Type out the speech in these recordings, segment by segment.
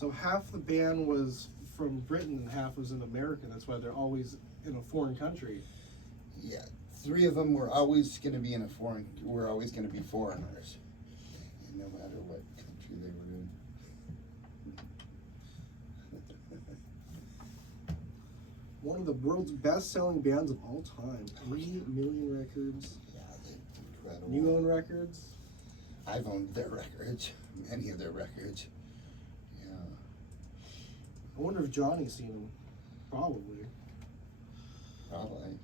So half the band was from Britain and half was in America. That's why they're always in a foreign country. Yeah, 3 of them were always going to be we're always going to be foreigners, no matter what country they were in. One of the world's best-selling bands of all time. 80 million records. Yeah, they're incredible. You own records? I've owned their records, many of their records. Yeah. I wonder if Johnny's seen them. Probably. Probably.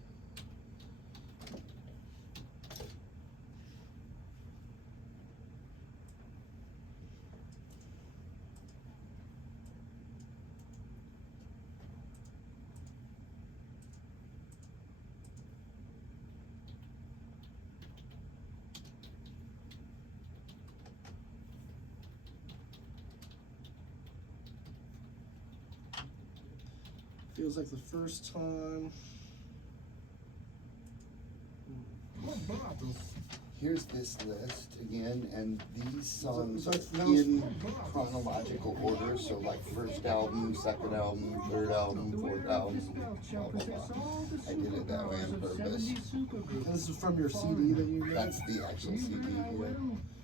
Feels like the first time. Here's this list again, and these songs So are in chronological order. So like first album, second album, third album, fourth album, blah blah blah. I did it that way on purpose. This is from your CD that you made? That's the actual CD here.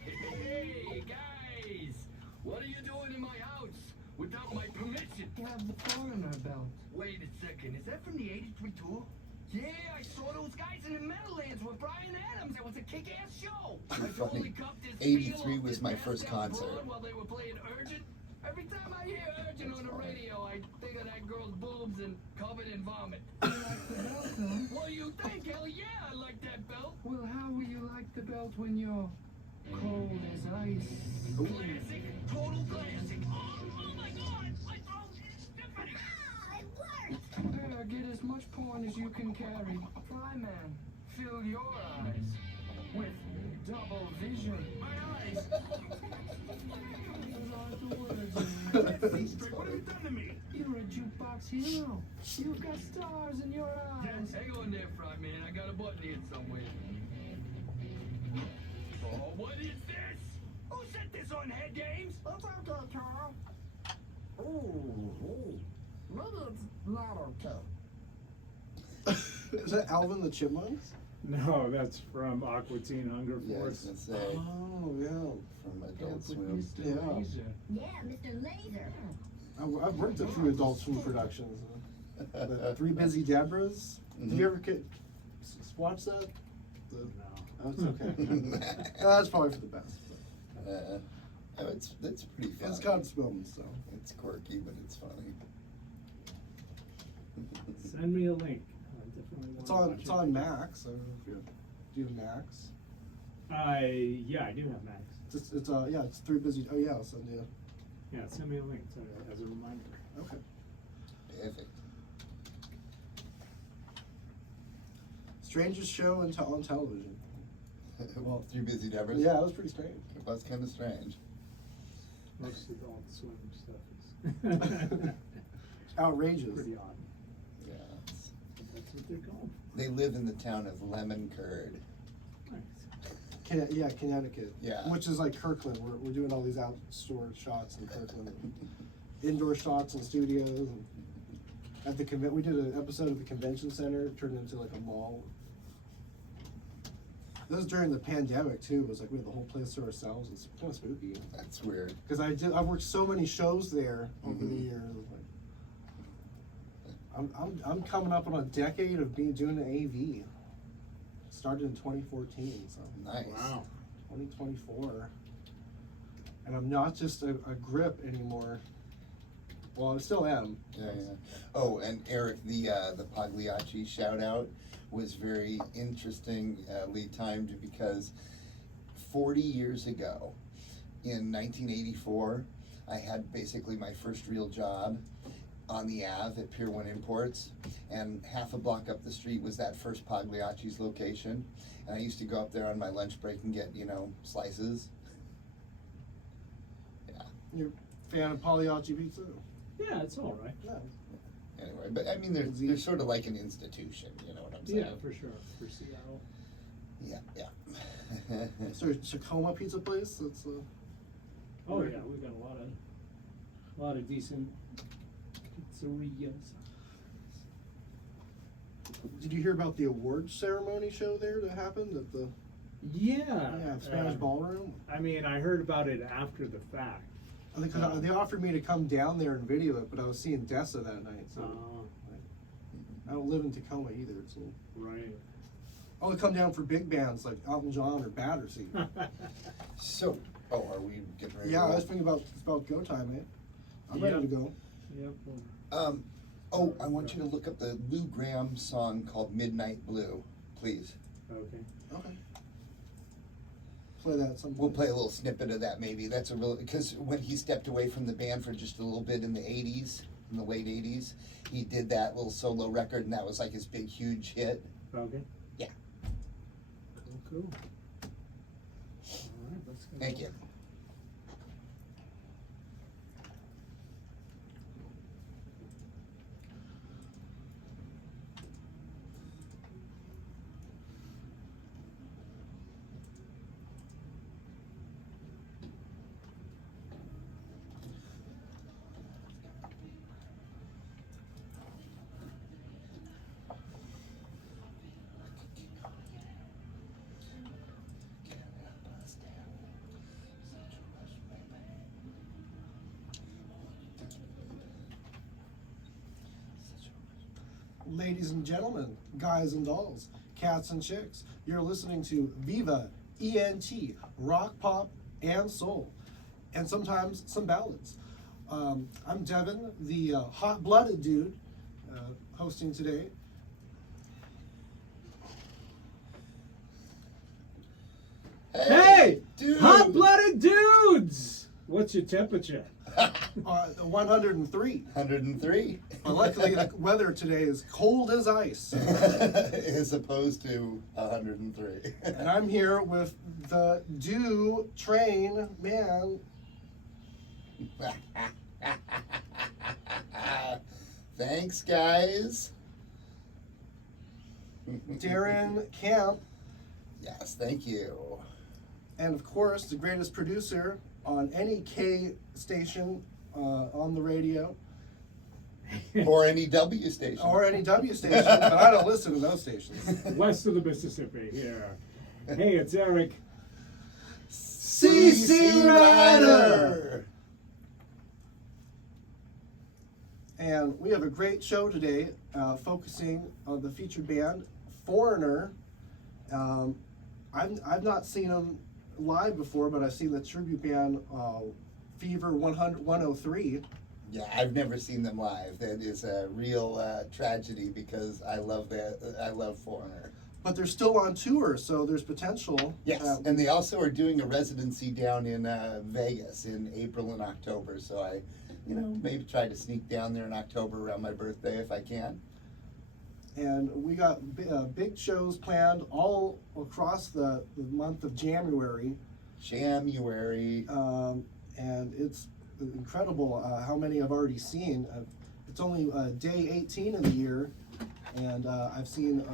Hey guys, what are you doing in my house without my permission? You have the foreigner belt. Wait a second, is that from the '83 tour? Yeah, I saw those guys in the Meadowlands with Brian Adams. It was a kick-ass show. I totally Funny. cuffed this 83 feel was off my this first pass-down concert. broad while they were playing Urgent. Every time I hear Urgent on the radio, I think of that girl's boobs and covered in vomit. You like the belt, huh? What do you think? Hell yeah, I like that belt. Well, how will you like the belt when you're cold as ice? Classic, total classic. Oh my God, my throat is stiffening. There, get as much porn as you can carry. Fly man, fill your eyes with double vision. My eyes. Those aren't the words. What have you done to me? You're a jukebox hero. You've got stars in your eyes. Hang on there, Fry Man. I got a button here somewhere. Oh, what is this? Who set this on Head Games? It's okay, Carl. Ooh, maybe it's not okay. Is that Alvin the Chipmunks? No, that's from Aqua Teen Hunger Yeah, I was Force. gonna say Oh, yeah. from Adult With Swim. Mr. Yeah. Laser. Yeah, Mr. Laser. I've worked at 3 Adult Swim productions. The 3 Busy Debras. Did you ever watch that? The, No. oh, it's okay. That's probably for the best. But Oh, it's pretty funny. it's got its moments, though. It's quirky, but it's funny. Send me a link. I definitely It's wanna on watch it's it. on Max. I don't know if you do you have Max. Yeah, I do have Max. It's yeah, it's 3 Busy. Oh yeah, I'll send you. Yeah, send me a link as a reminder. Okay. Perfect. Strangest show on television. Well, 3 Busy Debras. Yeah, it was pretty strange. It was kind of strange. Most Adult Swim stuff is Outrageous. pretty odd. Yeah. it's- That's what they're called. They live in the town of Lemon Curd. Nice. Yeah, Connecticut. Yeah. Which is like Kirkland. We're doing all these outdoor shots in Kirkland, indoor shots in studios. And at the we did an episode of the convention center. It turned into like a mall. This was during the pandemic too. It was like we had the whole place to ourselves. It's kind of spooky. That's weird. Because I've worked so many shows there over the years. Like, I'm coming up on a decade of doing an AV. Started in 2014, so Nice. Wow. 2024, and I'm not just a grip anymore. Well, I still am. Yeah, yeah. Oh, and Eric, the Pagliacci shout out was very interestingly timed because 40 years ago, in 1984, I had basically my first real job on the Ave at Pier 1 Imports, and half a block up the street was that first Pagliacci's location, and I used to go up there on my lunch break and get, slices. Yeah. You're a fan of Pagliacci pizza? Yeah, it's all right. Yeah. Anyway, but I mean, they're sort of like an institution, you know what I'm saying? Yeah, for sure. For Seattle. Yeah, yeah. Is there a Tacoma pizza place? That's Oh yeah, we've got a lot of. A lot of decent pizzerias. Did you hear about the awards ceremony show there that happened at the Spanish Ballroom? I mean, I heard about it after the fact. I think they offered me to come down there and video it, but I was seeing Dessa that night, so I don't live in Tacoma either. So Right. I would come down for big bands like Elton John or Battersea. So, are we getting ready? Yeah, to I was thinking about it's about go time, man. I'm Yep. ready to go. Yep. I want you to look up the Lou Gramm song called Midnight Blue, please. Okay. Okay. Play that at some point. We'll play a little snippet of that maybe. That's a real, because when he stepped away from the band for just a little bit in the 80s, in the late 80s, he did that little solo record and that was like his big, huge hit. Okay. Yeah. Cool. All right, let's go. Thank you. Ladies and gentlemen, guys and dolls, cats and chicks, you're listening to Viva ENT, rock, pop, and soul, and sometimes some ballads. I'm Devin, the hot-blooded dude, hosting today. Hey! dude! Hot-blooded dudes! What's your temperature? 103. 103. But luckily, the weather today is cold as ice. As opposed to 103. And I'm here with the Do Train Man. Thanks, guys. Darren Camp, Yes, thank you. and of course, the greatest producer on any K station on the radio, Or any W station. or any W station, but I don't listen to those stations. West of the Mississippi here. Hey, it's Eric. CC Rider! And we have a great show today, focusing on the featured band, Foreigner. I've not seen them live before, but I've seen the tribute band, Fever 103. Yeah, I've never seen them live. That is a real tragedy because I love that. I love Foreigner. But they're still on tour, so there's potential. Yes, and they also are doing a residency down in Vegas in April and October. So I, maybe try to sneak down there in October around my birthday if I can. And we got big shows planned all across the month of January. January. And it's incredible how many I've already seen. It's only day 18 of the year, and I've seen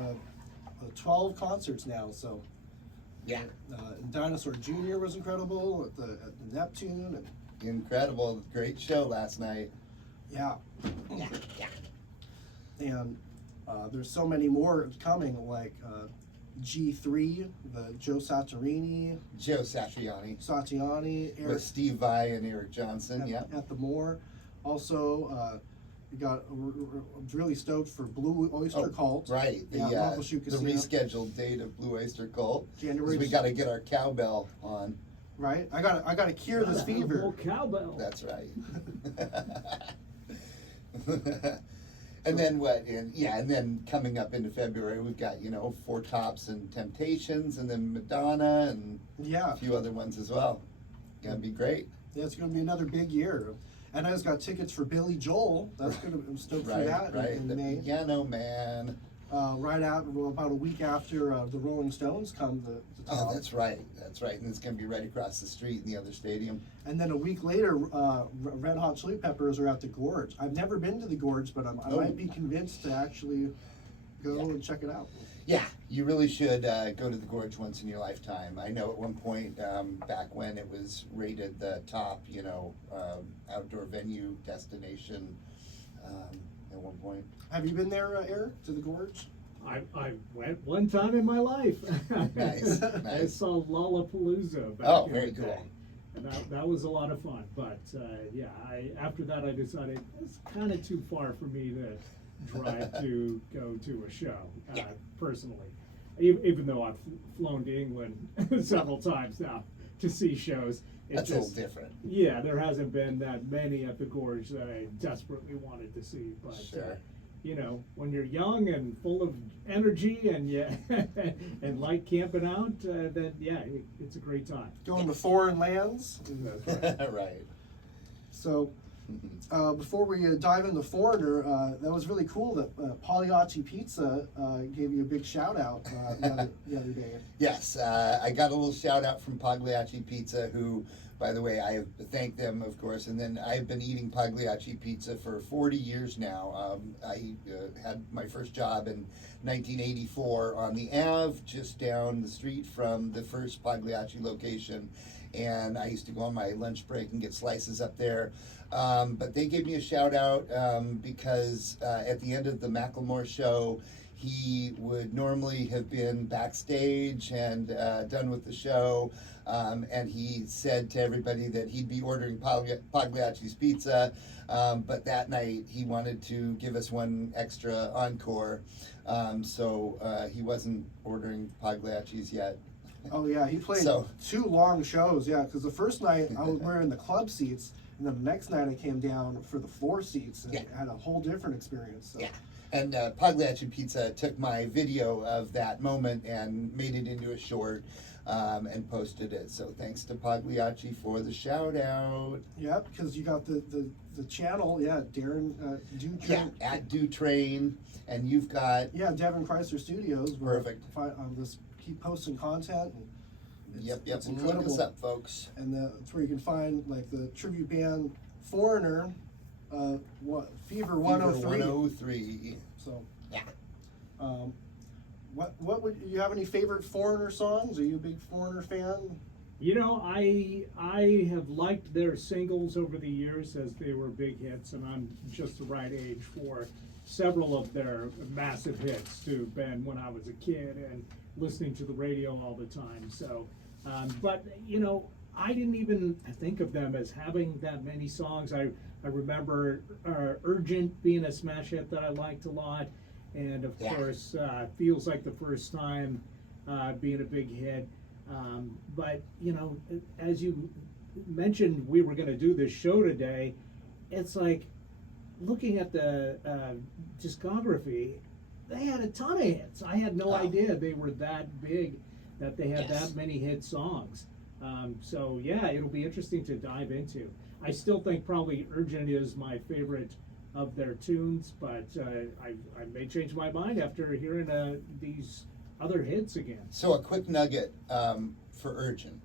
12 concerts now. So Yeah. Dinosaur Jr. was incredible at the Neptune, and Incredible. Great show last night. yeah, Yeah. and there's so many more coming, like G3, the Joe Satriani, Joe Satriani. Eric With Steve Vai and Eric Johnson. at, Yeah. at the Moore. Also, we got really stoked for Blue Oyster Cult. Right. The, Yeah, Muckleshoot the Casino. rescheduled date of Blue Oyster Cult. January. 'Cause we got to get our cowbell on. Right, I gotta cure this Gotta have fever. more cowbell. That's right. And then what? And then coming up into February, we've got Four Tops and Temptations, and then Madonna and Yeah, a few other ones as well. Gonna be great. yeah, it's gonna be another big year. And I just got tickets for Billy Joel. That's I'm stoked for that Right. in The May. Piano Man. Right after, about a week after the Rolling Stones come to town. Oh, that's right. That's right. And it's gonna be right across the street in the other stadium. And then a week later, Red Hot Chili Peppers are at the Gorge. I've never been to the Gorge, but I Oh. might be convinced to actually go Yeah. and check it out. Yeah, you really should go to the Gorge once in your lifetime. I know at one point, back when it was rated the top, outdoor venue destination at one point. Have you been there, Eric, to the Gorge? I went one time in my life. Nice, I nice. saw Lollapalooza back Oh, in very the cool. day. And that was a lot of fun. But yeah, after that I decided it's kind of too far for me to drive to go to a show, Yeah. personally. Even though I've flown to England several times now to see shows. It That's a just, little different. Yeah, there hasn't been that many at the Gorge that I desperately wanted to see. But Sure. when you're young and full of energy and and like camping out, then yeah, it's a great time. Going to foreign lands. That's right. Right. So, before we dive into Foreigner, that was really cool that Pagliacci Pizza gave you a big shout out the other day. Yes, I got a little shout out from Pagliacci Pizza, who, by the way, I have thanked them, of course, and then I've been eating Pagliacci Pizza for 40 years now. I had my first job in 1984 on the Ave, just down the street from the first Pagliacci location, and I used to go on my lunch break and get slices up there. But they gave me a shout out because at the end of the Macklemore show, he would normally have been backstage and done with the show, and he said to everybody that he'd be ordering Pagliacci's pizza, but that night he wanted to give us one extra encore, so he wasn't ordering Pagliacci's yet. Oh yeah, he played So- 2 long shows. Yeah, because the first night I was wearing the club seats, and then the next night I came down for the floor seats and Yeah. had a whole different experience. So. Yeah. And Pagliacci Pizza took my video of that moment and made it into a short and posted it. So thanks to Pagliacci for the shout out. Yeah, because you got the channel. Yeah, Darren Yeah, at Do Train, and you've got. Yeah, Devin Creisler Studios. where Perfect. Just keep posting content. And Yep. it's Look incredible. us up, folks. And that's where you can find like the tribute band Foreigner, Fever 103. 103. So, Yeah. what would you have any favorite Foreigner songs? Are you a big Foreigner fan? I have liked their singles over the years as they were big hits, and I'm just the right age for several of their massive hits to been when I was a kid and listening to the radio all the time. So, but I didn't even think of them as having that many songs. I remember Urgent being a smash hit that I liked a lot, and of Yeah. course Feels Like the First Time being a big hit. But as you mentioned, we were going to do this show today. It's like looking at the discography. They had a ton of hits. I had no Oh. idea they were that big, that they had Yes. that many hit songs. So yeah, it'll be interesting to dive into. I still think probably Urgent is my favorite of their tunes, but I may change my mind after hearing these other hits again. So a quick nugget for Urgent,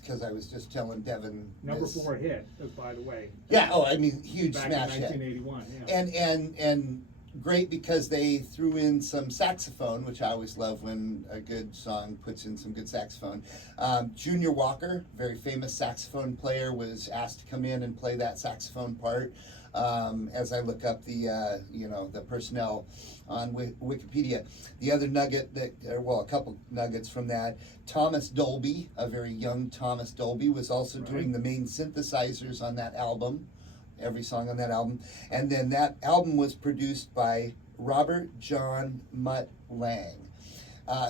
because I was just telling Devin. Number this- 4 hit, by the way. Yeah. Oh, I mean, huge Back smash in hit. 1981. Yeah. And great because they threw in some saxophone, which I always love when a good song puts in some good saxophone. Junior Walker, very famous saxophone player, was asked to come in and play that saxophone part. As I look up the personnel on Wikipedia, the other nugget a couple nuggets from that. Thomas Dolby, a very young Thomas Dolby, was also Right. doing the main synthesizers on that album. Every song on that album. And then that album was produced by Robert John Mutt Lang,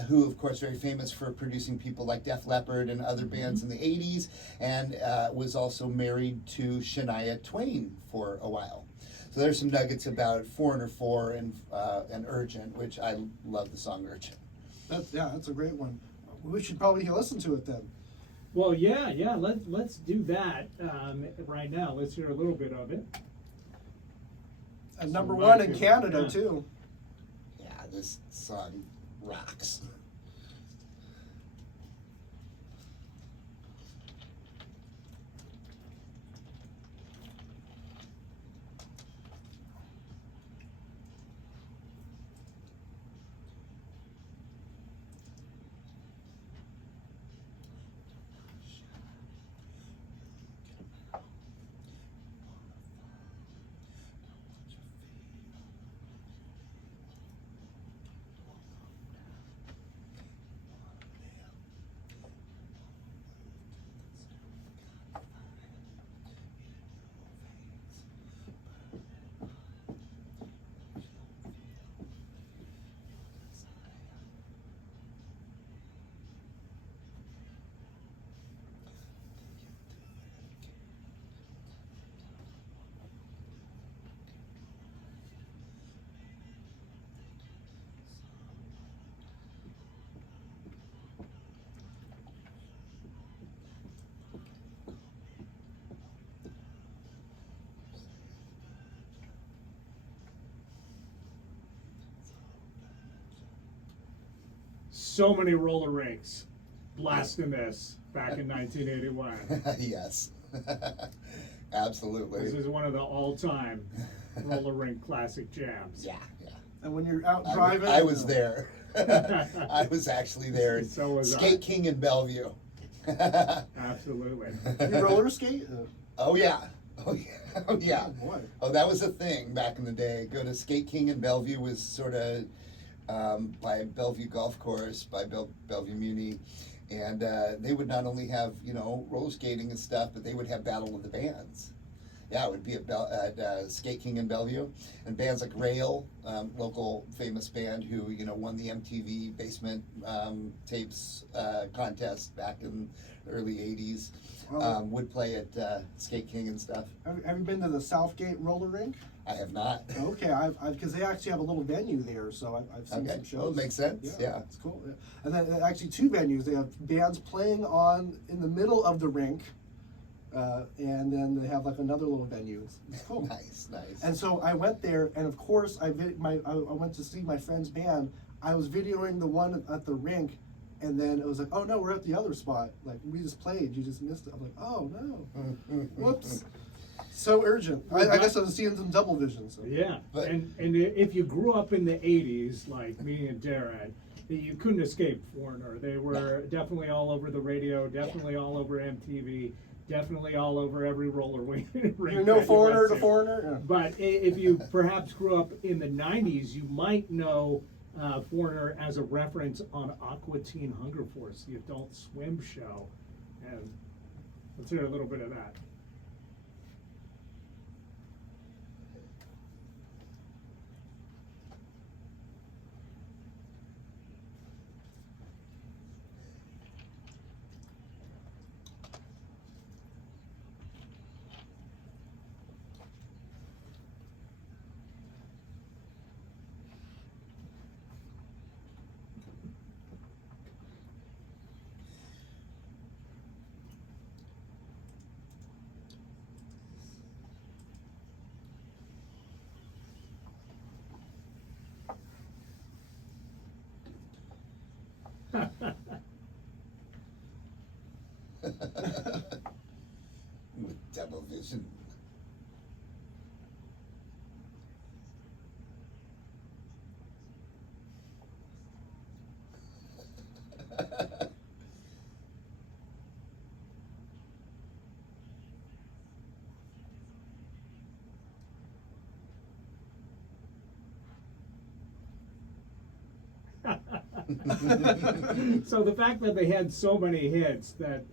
who, of course, very famous for producing people like Def Leppard and other bands in the 80s, and was also married to Shania Twain for a while. So there's some nuggets about Foreigner 4 and Urgent, which I love the song Urgent. That's a great one. We should probably listen to it then. Well, yeah. Let's do that right now. Let's hear a little bit of it. And number So 1 back in to- Canada yeah. too. Yeah, this song rocks. so many roller rinks blasting this back in 1981. Yes. Absolutely. This is one of the all-time roller rink classic jams. Yeah, yeah. And when you're out driving, I was there. I was actually there. So was I. Skate King in Bellevue. Absolutely. You roller skate? Oh yeah. Oh yeah. Oh yeah. Oh, boy. Oh, that was a thing back in the day. Go to Skate King in Bellevue was sort of by Bellevue Golf Course, by Bellevue Muni. And they would not only have, roller skating and stuff, but they would have Battle of the Bands. Yeah, it would be at Skate King in Bellevue. And bands like Rail, local famous band who, won the MTV Basement Tapes contest back in the early 80s, would play at Skate King and stuff. Have you been to the Southgate roller rink? I have not. Okay, because they actually have a little venue there, so I've seen Okay. some shows. Well, it makes sense, yeah. It's cool. Yeah. And then actually two venues. They have bands playing in the middle of the rink, and then they have like another little venue. It's cool. Nice, nice. And so I went there, and of course I went to see my friend's band. I was videoing the one at the rink, and then it was like, oh no, we're at the other spot. Like we just played, you just missed it. I'm like, oh no, whoops. So urgent. I guess I was seeing some double vision. So. Yeah, But- and if you grew up in the 80s, like me and Darren, you couldn't escape Foreigner. They were definitely all over the radio, definitely all over MTV, definitely all over every roller rink. You know Foreigner to Foreigner? Yeah. But if you perhaps grew up in the 90s, you might know Foreigner as a reference on Aqua Teen Hunger Force, the Adult Swim show. And let's hear a little bit of that. With double vision. So the fact that they had so many hits that,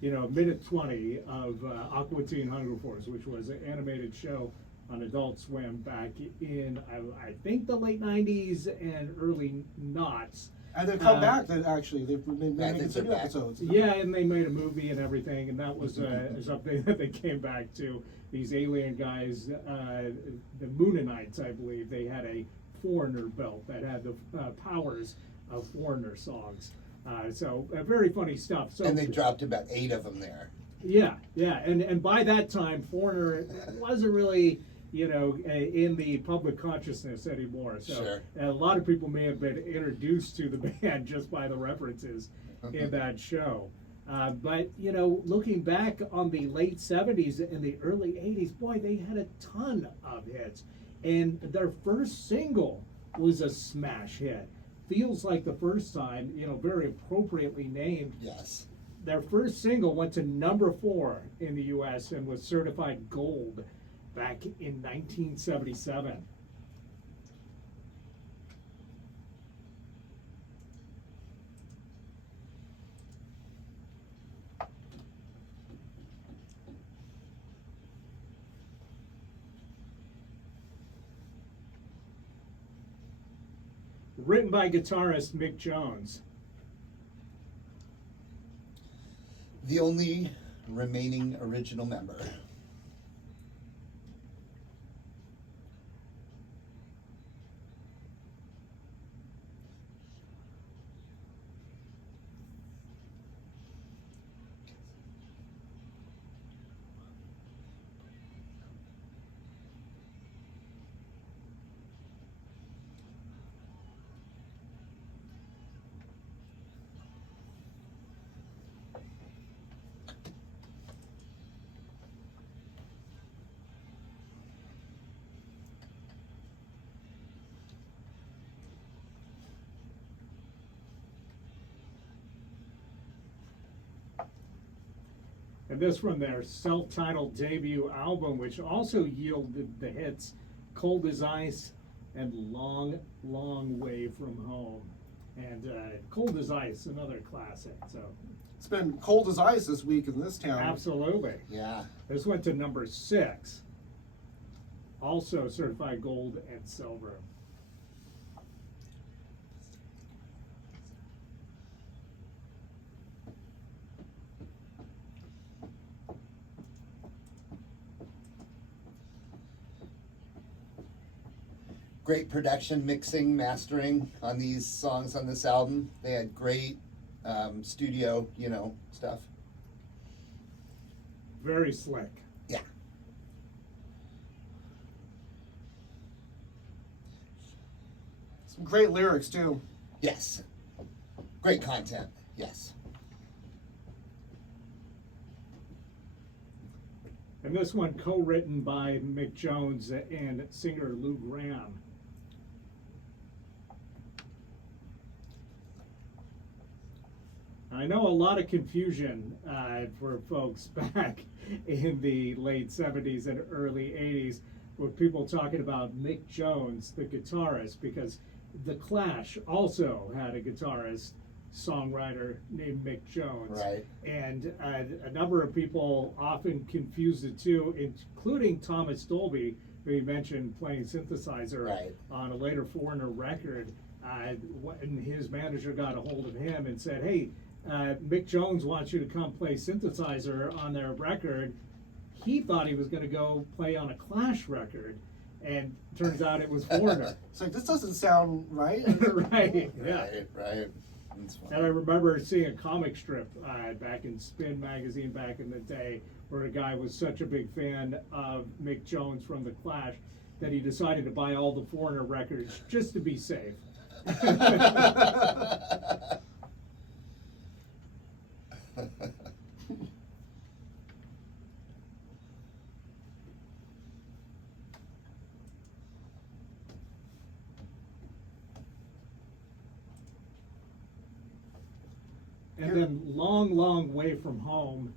minute 20 of Aqua Teen Hunger Force, which was an animated show on Adult Swim back in, I think, the late 90s and early noughts. And they've come back. They've been Yeah, I making think some they're new back. episodes. Yeah, and they made a movie and everything, and that was something that they came back to. These alien guys, the Moonanites, I believe, they had a Foreigner belt that had the powers of Foreigner songs. So very funny stuff. So And they dropped about 8 of them there. yeah, and by that time, Foreigner wasn't really, in the public consciousness anymore. So Sure. a lot of people may have been introduced to the band just by the references in that show. But looking back on the late 70s and the early 80s, boy, they had a ton of hits. And their first single was a smash hit. Feels Like the First Time, very appropriately named. Yes. Their first single went to number 4 in the US and was certified gold back in 1977. Written by guitarist Mick Jones. The only remaining original member. And this from their self-titled debut album, which also yielded the hits Cold as Ice and Long, Long Way From Home. And Cold as Ice, another classic. So It's been cold as ice this week in this town. absolutely. Yeah. This went to number 6. Also certified gold and silver. Great production, mixing, mastering on these songs on this album. They had great studio, stuff. Very slick. Yeah. Some great lyrics too. Yes. Great content. Yes. And this one co-written by Mick Jones and singer Lou Gramm. I know a lot of confusion for folks back in the late 70s and early 80s with people talking about Mick Jones, the guitarist, because The Clash also had a guitarist, songwriter named Mick Jones. Right. And a number of people often confuse the two, including Thomas Dolby, who you mentioned playing synthesizer Right. on a later Foreigner record. When his manager got a hold of him and said, hey, Mick Jones wants you to come play synthesizer on their record, he thought he was going to go play on a Clash record, and turns out it was Foreigner. It's like, this doesn't sound right. Right, yeah. Right. That's fun. And I remember seeing a comic strip back in Spin magazine back in the day, where a guy was such a big fan of Mick Jones from The Clash that he decided to buy all the Foreigner records just to be safe. And then Long, Long Way From Home,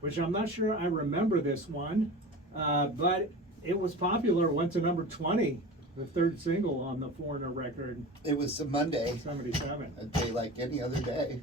which I'm not sure I remember this one, but it was popular, went to number 20, the third single on the Foreigner record, It was a Monday, 77. a day like any other day.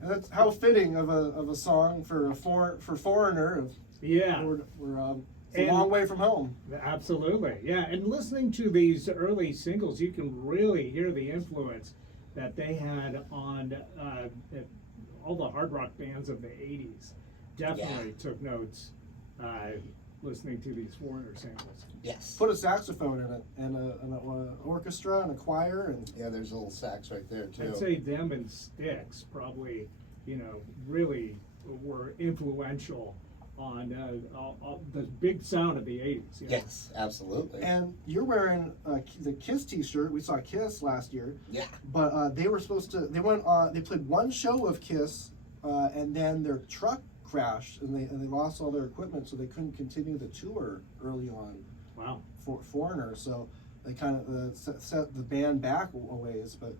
And that's how fitting of a song for Foreigner. Yeah. It's a long way from home. Absolutely, yeah. And listening to these early singles, you can really hear the influence that they had on all the hard rock bands of the 80s. Definitely took notes listening to these Foreigner singles. Yes. Put a saxophone in it, and an orchestra and a choir, and Yeah, there's a little sax right there too. I'd say them and Styx probably, really were influential on all the big sound of the 80s. Yes, absolutely. and you're wearing the Kiss T-shirt. We saw Kiss last year, Yeah. but they were supposed to. They went on. They played one show of Kiss, and then their truck crashed, and they lost all their equipment, so they couldn't continue the tour early on. Wow. For Foreigner, so they kind of set the band back a ways, but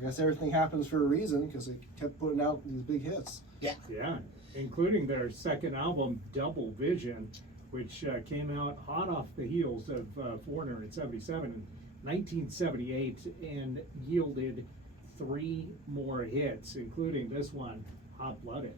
I guess everything happens for a reason because they kept putting out these big hits. Yeah. Yeah, including their second album, Double Vision, which came out hot off the heels of Foreigner in '77 and 1978 and yielded 3 more hits, including this one, Hot Blooded.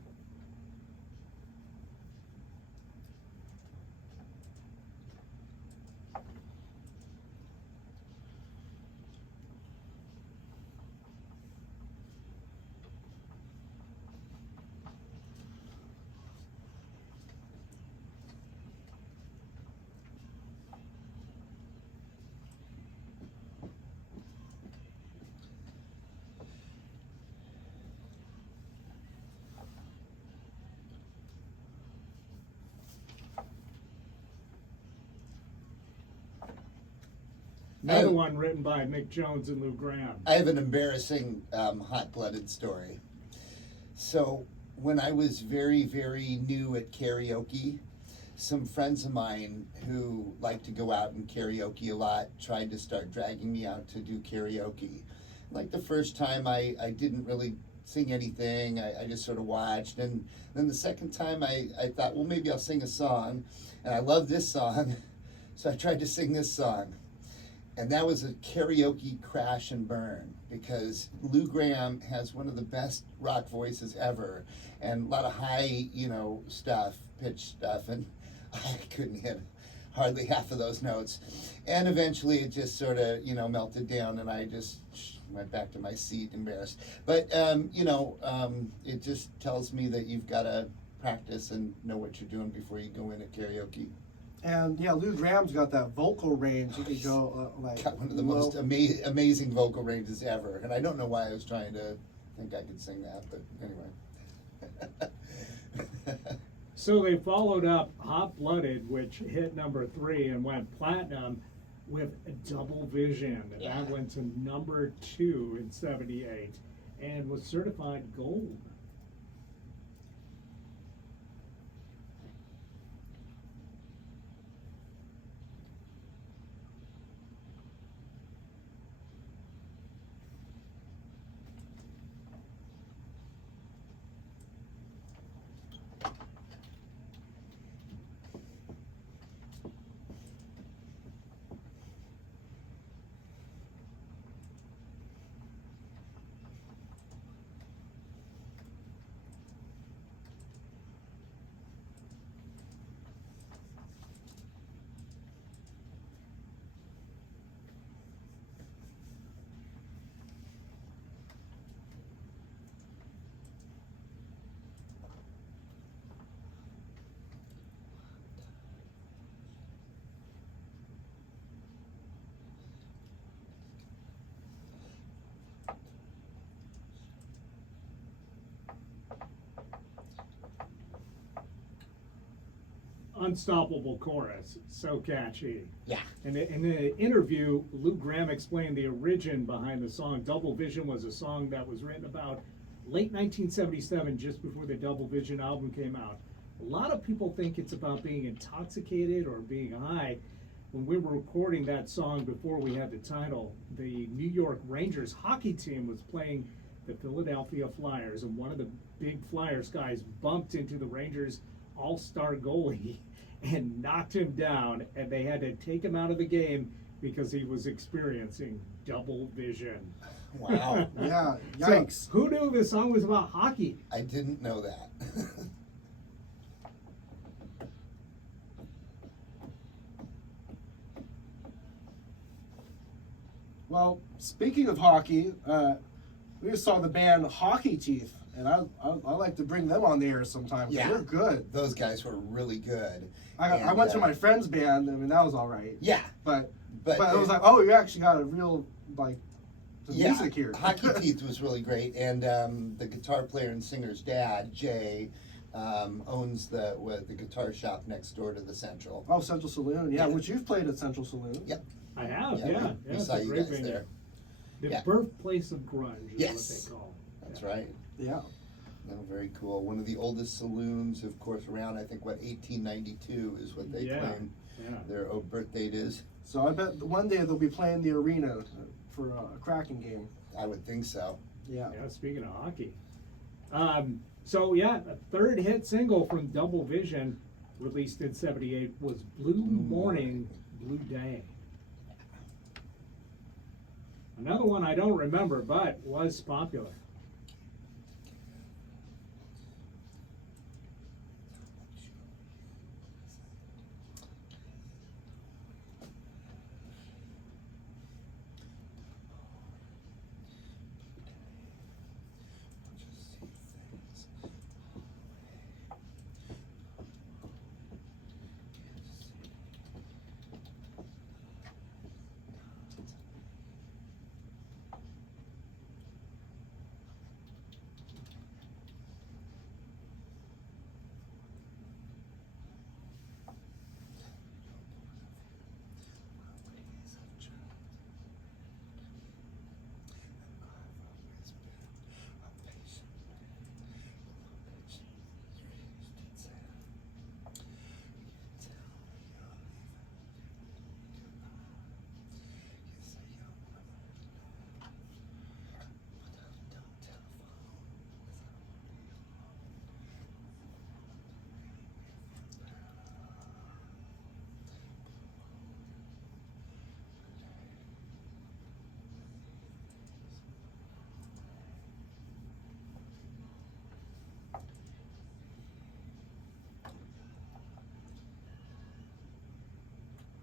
Another one written by Mick Jones and Lou Gramm. I have an embarrassing hot-blooded story. So when I was very, very new at karaoke, some friends of mine who like to go out and karaoke a lot tried to start dragging me out to do karaoke. Like the first time I didn't really sing anything, I just sort of watched. And then the second time I thought, well, maybe I'll sing a song. And I love this song, so I tried to sing this song. And that was a karaoke crash and burn because Lou Gramm has one of the best rock voices ever and a lot of high, stuff, pitch stuff, and I couldn't hit hardly half of those notes. And eventually it just sort of, melted down and I just went back to my seat embarrassed. But, it just tells me that you've got to practice and know what you're doing before you go in at karaoke. And yeah, Lou Gramm's got that vocal range. He could go Got one of the most amazing vocal ranges ever. And I don't know why I was trying to think I could sing that, but anyway. So they followed up Hot Blooded, which hit number 3 and went platinum, with Double Vision. And Yeah. that went to number 2 in '78 and was certified gold. Unstoppable chorus, so catchy. Yeah. And in the interview, Lou Gramm explained the origin behind the song. Double Vision was a song that was written about late 1977, just before the Double Vision album came out. A lot of people think it's about being intoxicated or being high. When we were recording that song before we had the title, the New York Rangers hockey team was playing the Philadelphia Flyers, and one of the big Flyers guys bumped into the Rangers all-star goalie and knocked him down, and they had to take him out of the game because he was experiencing double vision. Wow. Yeah, yikes. So, who knew this song was about hockey? I didn't know that. Well, speaking of hockey, we just saw the band Hockey Teeth, and I like to bring them on the air sometime. 'Cause Yeah. they're good. Those guys were really good. I went to my friend's band. I mean, that was all right. Yeah. But But it was like, oh, you actually got a real some Yeah, music here. Hockey Teeth was really great, and the guitar player and singer's dad, Jay, owns the guitar shop next door to the Central. Oh, Central Saloon, yeah, Yeah. which you've played at Central Saloon. Yep. I have, Yeah, yeah. we It's saw a you great guys venue. there. The Yeah. birthplace of grunge is Yes. what they call it. That's Yeah. right. Yeah. No, very cool. One of the oldest saloons, of course, around. I think 1892 is what they Yeah. claim Yeah. their birth date is. So I bet one day they'll be playing the arena for a cracking game. I would think so. Yeah. Yeah, speaking of hockey. So yeah, a third hit single from Double Vision, released in '78, was Blue Morning, Blue Day. Another one I don't remember, but was popular.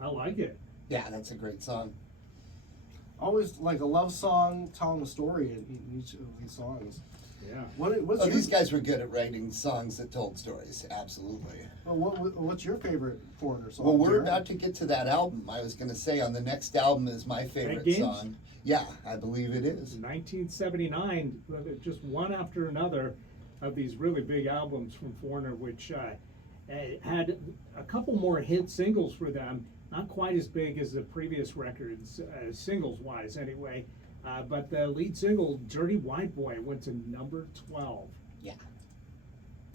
I like it. Yeah, that's a great song. Always like a love song telling a story in each of these songs. Yeah. What's Oh, your, these guys were good at writing songs that told stories. Absolutely. what's your favorite Foreigner song? Well, we're Darren? about to get to that album. I was going to say on the next album is my favorite Games? song. Yeah, I believe it is. 1979, just one after another of these really big albums from Foreigner, which had a couple more hit singles for them. Not quite as big as the previous records, singles-wise anyway. But the lead single, Dirty White Boy, went to number 12. Yeah.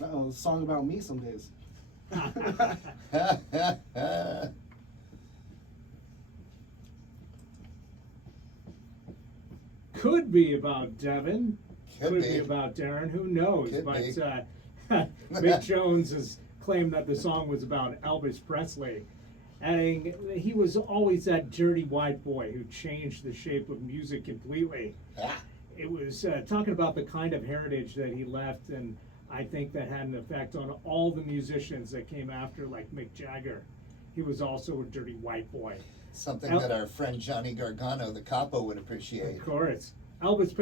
Uh-oh, a song about me some days. Could be about Devin. Could be be. about Darren. Who knows? Could But be. Mick Jones has claimed that the song was about Elvis Presley, adding he was always that dirty white boy who changed the shape of music completely. Ah, It was talking about the kind of heritage that he left, and I think that had an effect on all the musicians that came after, like Mick Jagger. He was also a dirty white boy. something that our friend Johnny Gargano, the capo, would appreciate. Of course. Elvis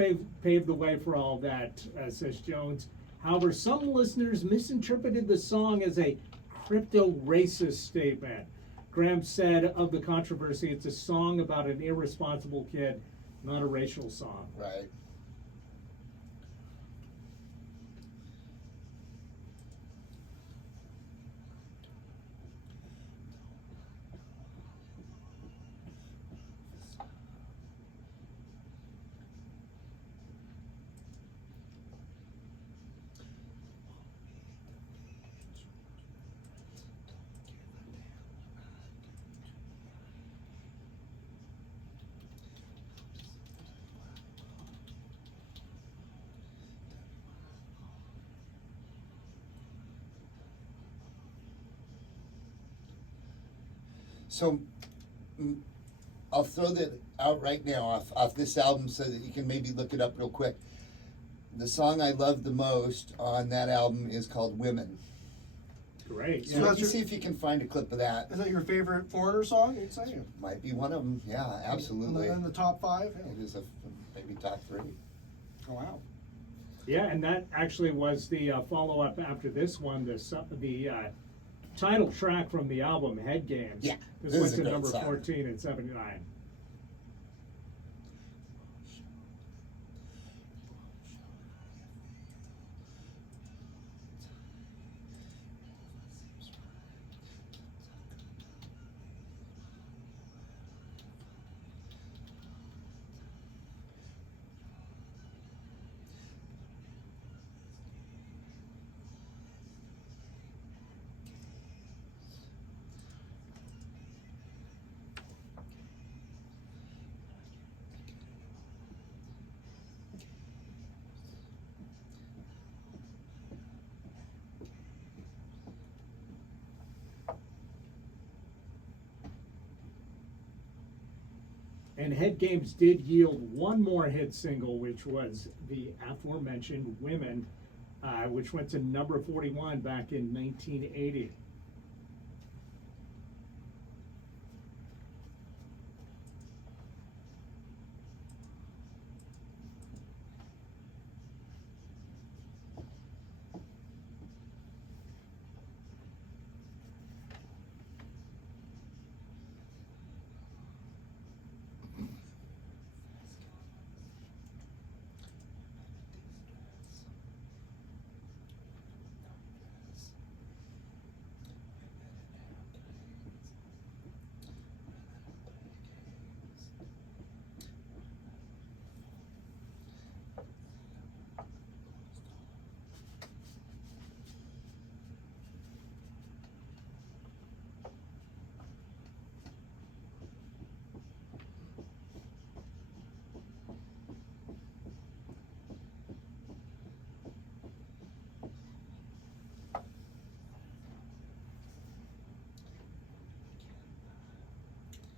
paved the way for all that, says Jones. However, some listeners misinterpreted the song as a crypto-racist statement. Graham said of the controversy, it's a song about an irresponsible kid, not a racial song. Right. So, I'll throw that out right now off this album so that you can maybe look it up real quick. The song I love the most on that album is called Women. Great. So So let that's me your- see if you can find a clip of that. Is that your favorite Foreigner song? You'd say? Might be one of them. Yeah, absolutely. In the top 5? It is maybe top 3. Oh, wow. Yeah, and that actually was the follow-up after this one, the title track from the album, Head Games. Yeah, This this went is a to great number song. 14 in '79. And Head Games did yield one more hit single, which was the aforementioned Women, which went to number 41 back in 1980.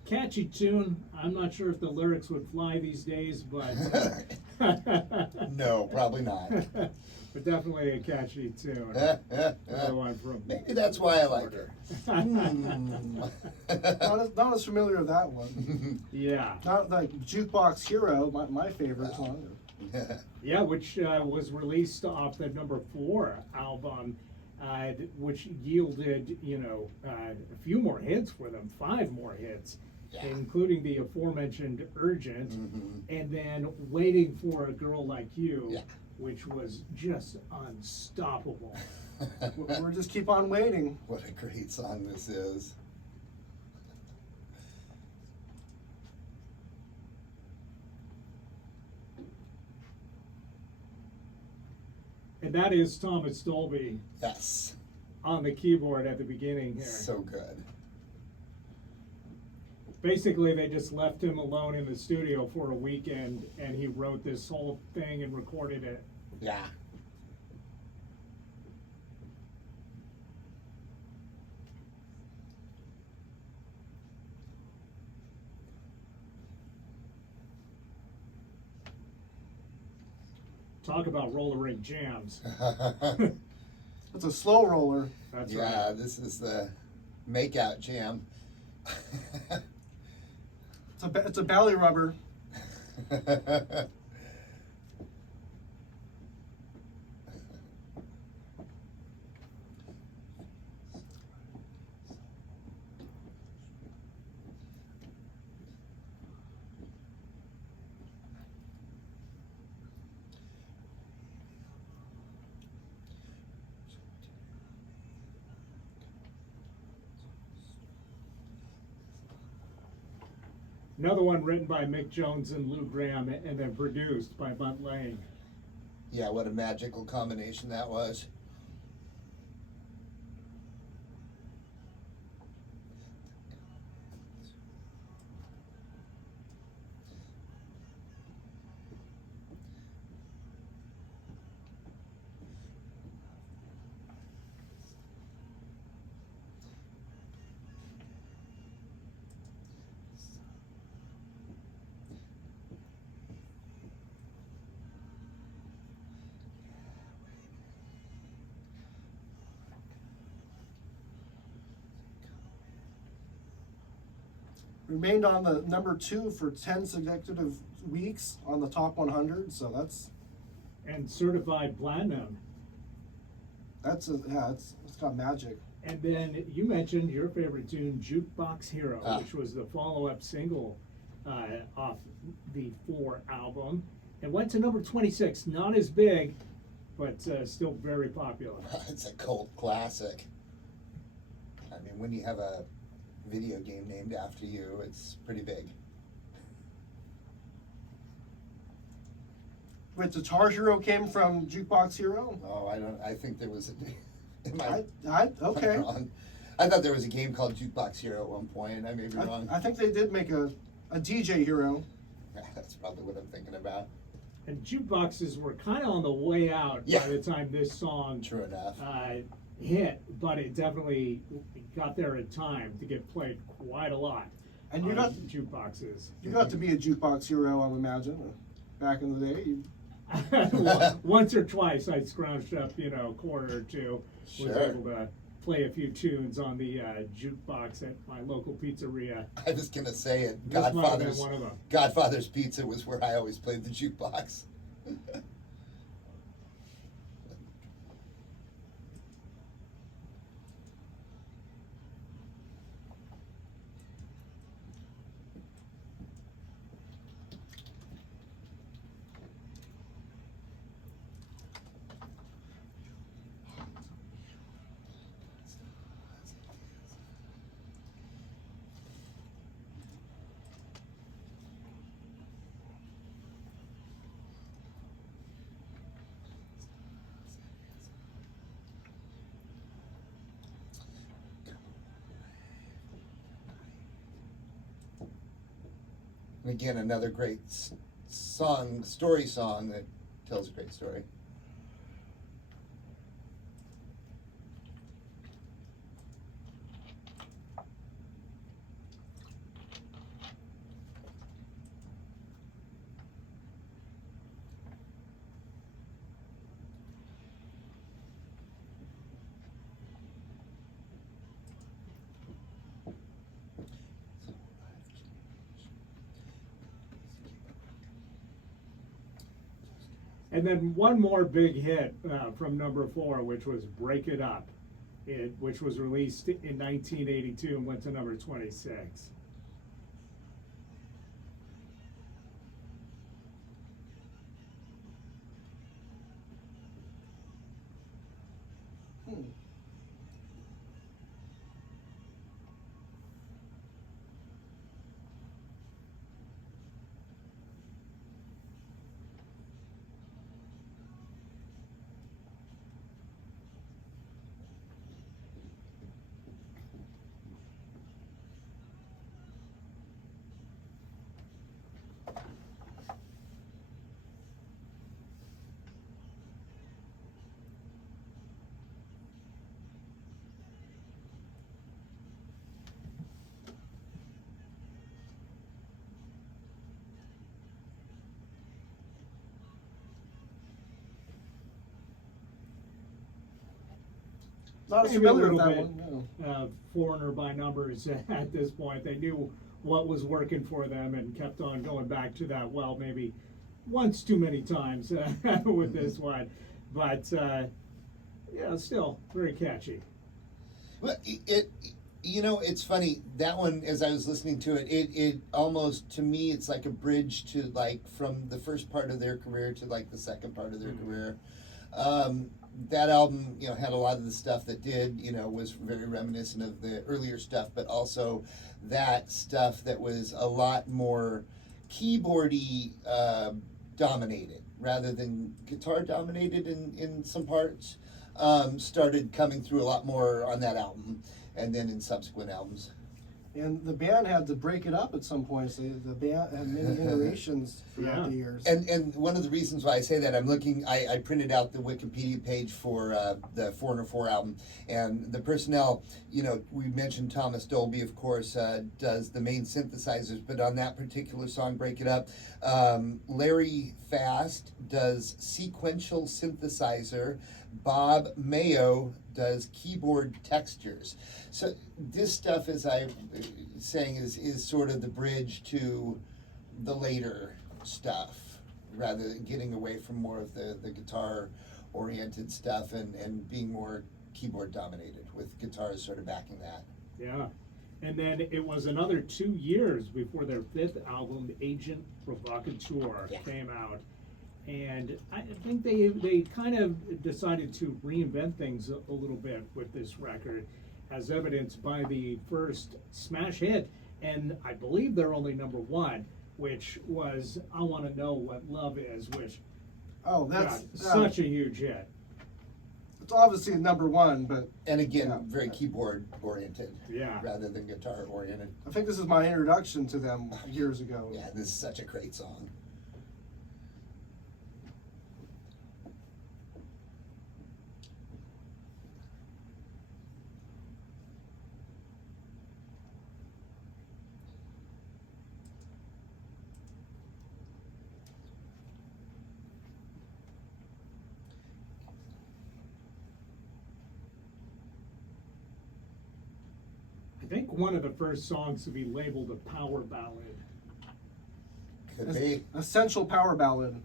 Catchy tune. I'm not sure if the lyrics would fly these days, but No, probably not. but definitely a catchy tune. Another one from Maybe that's why I like her. Not as familiar with that one. Yeah, Not like Jukebox Hero, my favorite song. yeah, which was released off the number 4 album, which yielded a few more hits for them, 5 more hits. Yeah. Including the aforementioned Urgent, and then Waiting for a Girl Like You, Yeah. which was just unstoppable. We're just keep on waiting. What a great song this is. And that is Thomas Dolby Yes, on the keyboard at the beginning here. so good. Basically, they just left him alone in the studio for a weekend, and he wrote this whole thing and recorded it. Yeah. Talk about roller rink jams. It's a slow roller. That's Yeah, right. this is the makeout jam. It's a belly rubber. Another one written by Mick Jones and Lou Gramm, and then produced by Mutt Lange. Yeah, what a magical combination that was. Remained on the number 2 for 10 consecutive weeks on the top 100. So And certified platinum. it's got magic. And then you mentioned your favorite tune, Jukebox Hero, Ah. which was the follow-up single off the 4 album. It went to number 26, not as big, but still very popular. It's a cult classic. I mean, when you have a video game named after you, it's pretty big. Wait, Guitar Hero came from Jukebox Hero? Oh, I think there was a. Am Okay. wrong? I thought there was a game called Jukebox Hero at one point. I may be wrong. I think they did make a DJ Hero. That's probably what I'm thinking about. And jukeboxes were kind of on the way out Yeah. by the time this song True enough. hit, but it definitely got there in time to get played quite a lot. And you got jukeboxes. you got to be a jukebox hero, I imagine, back in the day. Once or twice, I scrounged up, a quarter or two. Was Sure. able to play a few tunes on the jukebox at my local pizzeria. I was gonna say it. This might have been Godfather's one of them. Godfather's Pizza was where I always played the jukebox. And again, another great story song that tells a great story. And then one more big hit from number 4, which was Break It Up, which was released in 1982 and went to number 26. Hmm. Not as Maybe a familiar with little that bit one. No. foreigner by numbers at this point. They knew what was working for them and kept on going back to that well, maybe once too many times with this one. But, still very catchy. Well, it's funny, that one, as I was listening to it, it almost, to me, it's like a bridge to, like, from the first part of their career to, like, the second part of their career. That album, had a lot of the stuff that did, was very reminiscent of the earlier stuff, but also that stuff that was a lot more keyboardy dominated rather than guitar dominated in some parts, started coming through a lot more on that album and then in subsequent albums. And the band had to break it up at some points. The band had many iterations throughout Yeah. the years. And one of the reasons why I say that, I'm looking, I printed out the Wikipedia page for the Foreigner 4 album, and the personnel, we mentioned Thomas Dolby, of course, does the main synthesizers, but on that particular song, Break It Up, Larry Fast does sequential synthesizer, Bob Mayo does keyboard textures. So this stuff, as I'm saying, is sort of the bridge to the later stuff, rather than getting away from more of the guitar oriented stuff and being more keyboard dominated, with guitars sort of backing that. Yeah. And then it was another 2 years before their 5th album, Agent Provocateur, came out. And I think they kind of decided to reinvent things a little bit with this record, as evidenced by the first smash hit, and I believe they're only number 1, which was I Want to Know What Love Is, which That's got such a huge hit. It's obviously a number 1, but And again, Yeah. very keyboard oriented, Yeah. rather than guitar oriented. I think this is my introduction to them years ago. Yeah, this is such a great song. I think one of the first songs to be labeled a power ballad. Could be. Essential power ballad.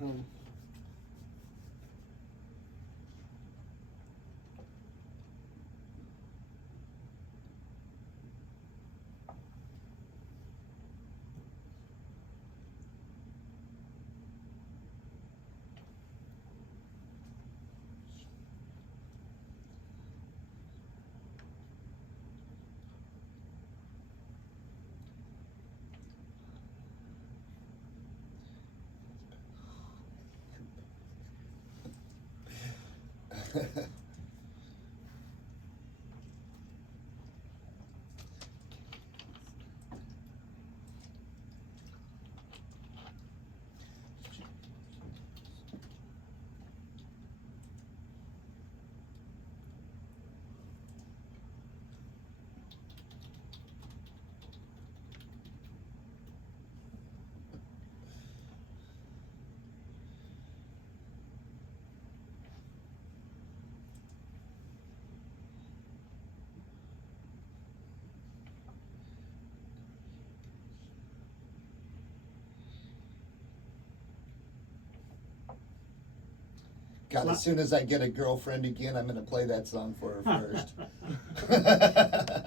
God, as soon as I get a girlfriend again, I'm gonna play that song for her first.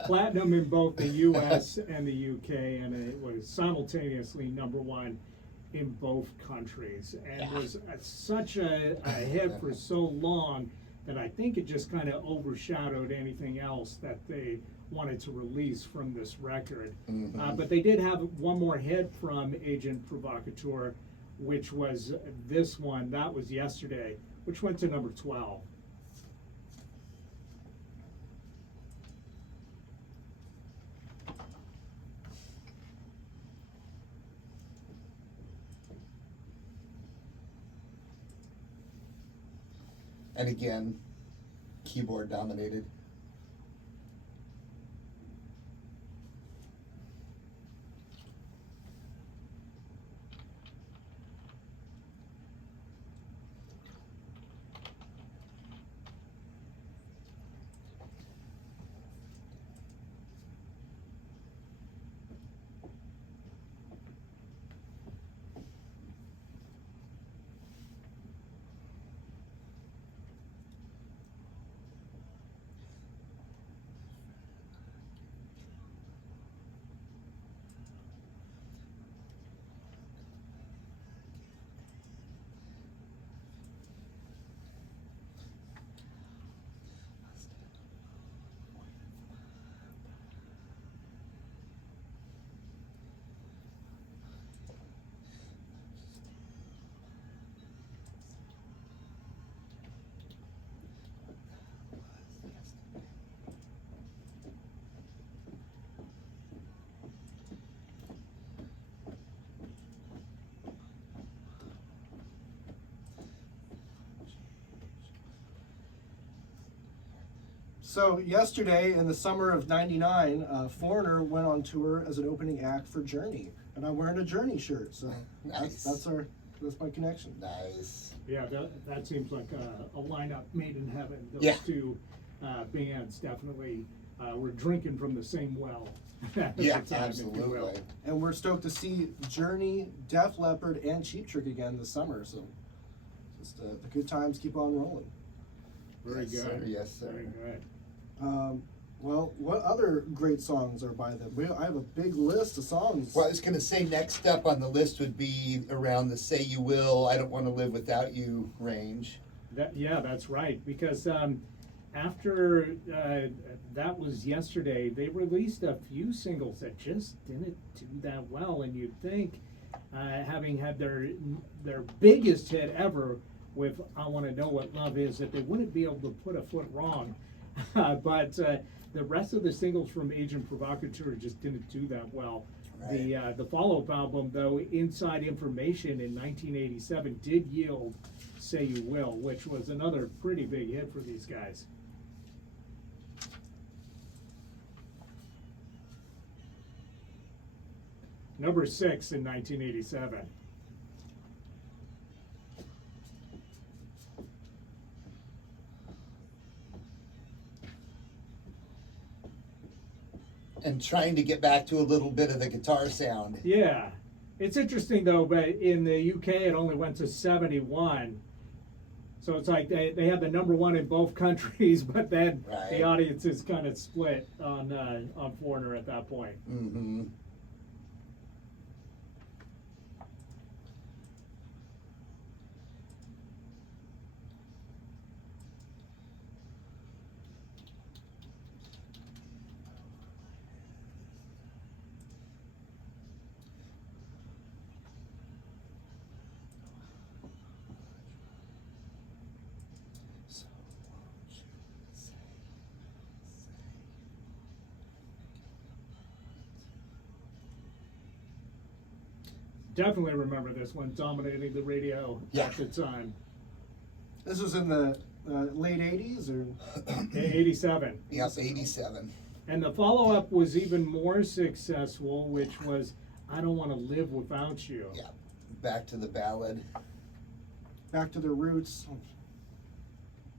Platinum in both the US and the UK, and it was simultaneously #1 in both countries, and was such a hit for so long that I think it just kind of overshadowed anything else that they wanted to release from this record. But they did have one more hit from Agent Provocateur, which was this one. That was Yesterday, which went to #12. And again, keyboard dominated. So yesterday, in the summer of '99, Foreigner went on tour as an opening act for Journey, and I'm wearing a Journey shirt. So Nice. that's my connection. Nice. Yeah, that seems like a lineup made in heaven. Those Yeah. two bands definitely were drinking from the same well. at the Yeah, time, if you will. absolutely. And we're stoked to see Journey, Def Leppard, and Cheap Trick again this summer. So just the good times keep on rolling. Very Yes, good. sir. Yes, sir. Very good. Well, what other great songs are by them? I have a big list of songs. Well, I was gonna say next up on the list would be around the Say You Will, I Don't Wanna Live Without You range. Yeah, that's right. Because after that was Yesterday, they released a few singles that just didn't do that well. And you'd think, having had their biggest hit ever with I Want to Know What Love Is, that they wouldn't be able to put a foot wrong. But the rest of the singles from Agent Provocateur just didn't do that well. Right. The follow-up album, though, Inside Information in 1987, did yield Say You Will, which was another pretty big hit for these guys. #6 in 1987. and trying to get back to a little bit of the guitar sound. Yeah. It's interesting though, but in the UK it only went to 71. So it's like they had the number one in both countries, but then Right. the audience is kind of split on Foreigner at that point. Mm-hmm. Definitely remember this one, dominating the radio Yeah. at the time. This was in the late 80s or? 87. Yep, 87. And the follow-up was even more successful, which was I Don't Want to Live Without You. Yeah, back to the ballad. Back to their roots.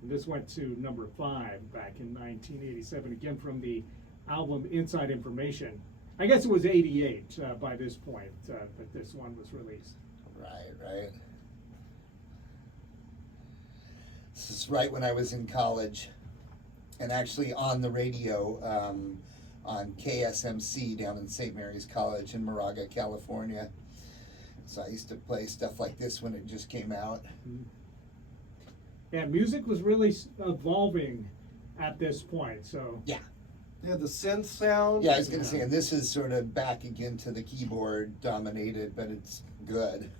And this went to number 5 back in 1987, again from the album Inside Information. I guess it was 88 by this point, but this one was released. Right. This is right when I was in college, and actually on the radio on KSMC down in St. Mary's College in Moraga, California. So I used to play stuff like this when it just came out. Yeah, music was really evolving at this point, so. Yeah. They had the synth sound. Yeah, I was gonna say, and this is sort of back again to the keyboard dominated, but it's good.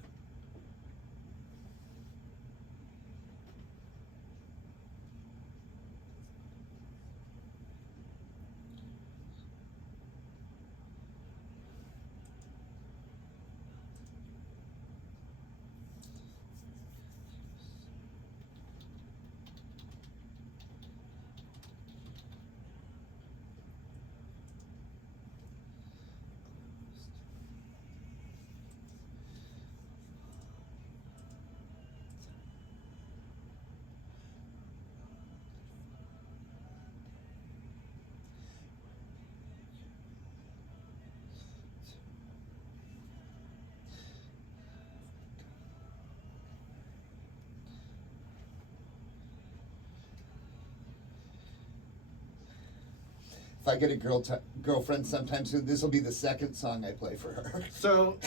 If I get a girlfriend sometime soon, this will be the second song I play for her. So,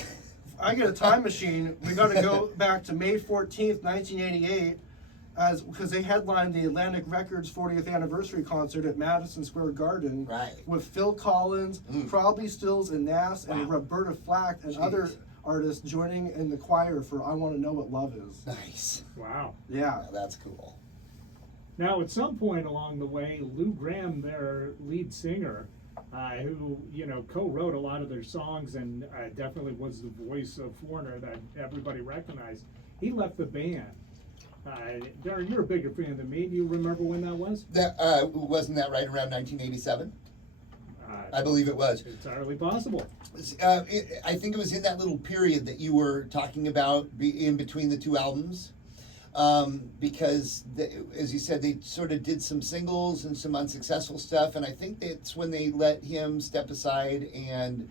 I get a time machine. We got to go back to May 14th, 1988, because they headlined the Atlantic Records 40th anniversary concert at Madison Square Garden, Right. with Phil Collins, Crosby, Stills, and Nash, and Wow. Roberta Flack, and Jeez. other artists joining in the choir for "I Want to Know What Love Is." Nice. Wow. Yeah. Now that's cool. Now, at some point along the way, Lou Gramm, their lead singer, who co-wrote a lot of their songs and definitely was the voice of Foreigner that everybody recognized, he left the band. Darren, you're a bigger fan than me. Do you remember when that was? That wasn't that right around 1987? I Uh, believe it was. entirely possible. I think it was in that little period that you were talking about, in between the two albums, because as you said, they sort of did some singles and some unsuccessful stuff, and I think that's when they let him step aside and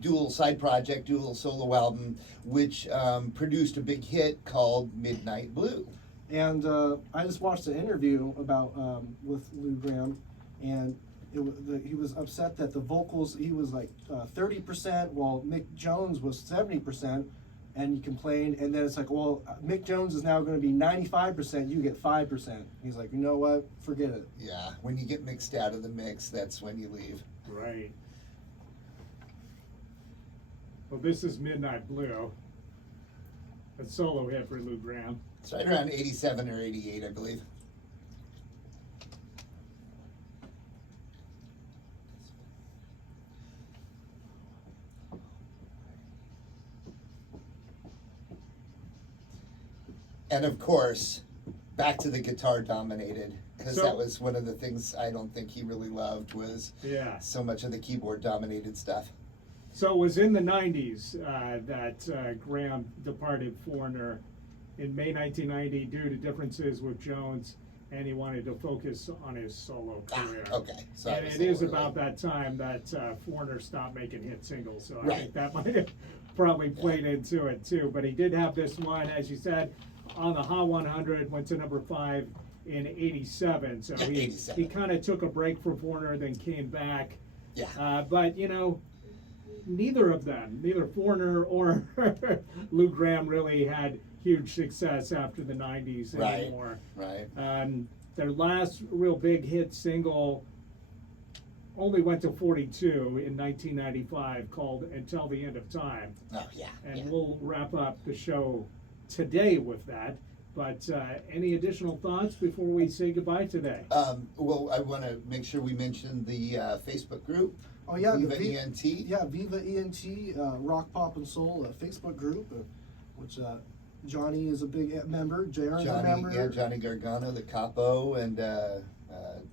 do a little side project, do a little solo album, which produced a big hit called Midnight Blue. And I just watched an interview about with Lou Gramm, and he was upset that the vocals, he was like 30%, while Mick Jones was 70%, and he complained. And then it's like, well, Mick Jones is now going to be 95%, you get 5%. He's like, you know what, forget it. Yeah, when you get mixed out of the mix, that's when you leave. Right. Well, this is Midnight Blue, a solo hit for Lou Gramm. It's right around 87 or 88, I believe. And of course, back to the guitar dominated, because So- that was one of the things I don't think he really loved, was Yeah. so much of the keyboard dominated stuff. So it was in the 90s that Graham departed Foreigner in May 1990 due to differences with Jones. and he wanted to focus on his solo career. Okay, so I And was it a is little about early. that time that Foreigner stopped making hit singles, so I Right. think that might have probably played into it too. But he did have this one, as you said, on the Hot 100, went to number 5 in '87. So Yeah, he 87. kind of took a break from Foreigner, then came back. Yeah. But you know, neither of them, neither Foreigner or Lou Gramm, really had huge success after the '90s Right. anymore. Right. Their last real big hit single only went to 42 in 1995, called Until the End of Time. Oh, yeah. And yeah. we'll wrap up the show today with that. But any additional thoughts before we say goodbye today? Well, I want to make sure we mention the Facebook group. Oh yeah, Viva the ENT. Yeah, Viva ENT, Rock, Pop, and Soul Facebook group, which Johnny is a big member. Darren's a member. Yeah, Johnny Gargano, the capo, and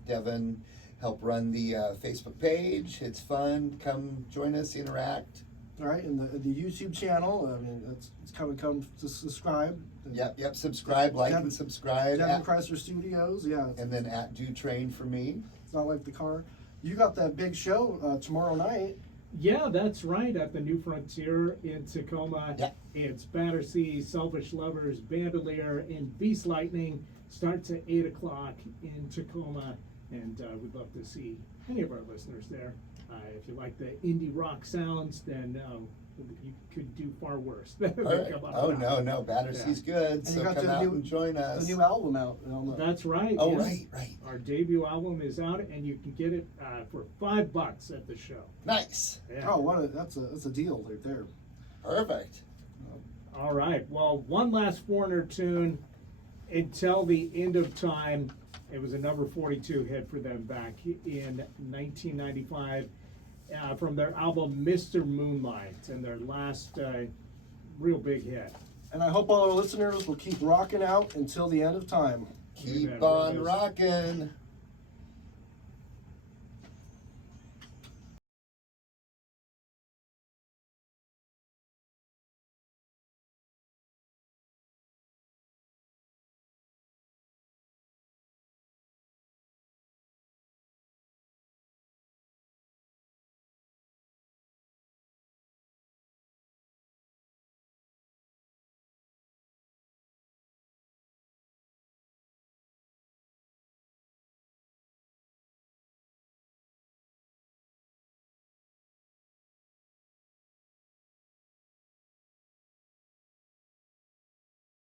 Devin help run the Facebook page. It's fun. Come join us, interact. All right, and the YouTube channel. I mean, it's come to subscribe. Yep. Subscribe, like, Devin- and subscribe. Devin Creisler Studios. Yeah, And then at Do Train for me. it's not like the car. You got that big show tomorrow night. Yeah, that's right. At the New Frontier in Tacoma. Yeah. It's Battersea, Selfish Lovers, Bandolier, and Beast Lightning. Starts at 8 o'clock in Tacoma. And we'd love to see any of our listeners there. If you like the indie rock sounds, then you could do far worse. than All right. come up Oh, with. no. Battersea's good. And you So got come the out new- and join us. The new album out. That's right. Oh, yes. right. Our debut album is out, and you can get it for $5 at the show. Nice. Yeah. Oh, that's a deal right there. Perfect. All right. Well, one last Foreigner tune, Until the End of Time. It was a number 42 hit for them back in 1995 from their album Mr. Moonlight, and their last real big hit. And I hope all our listeners will keep rocking out until the end of time. Keep Amen, on brothers. rocking.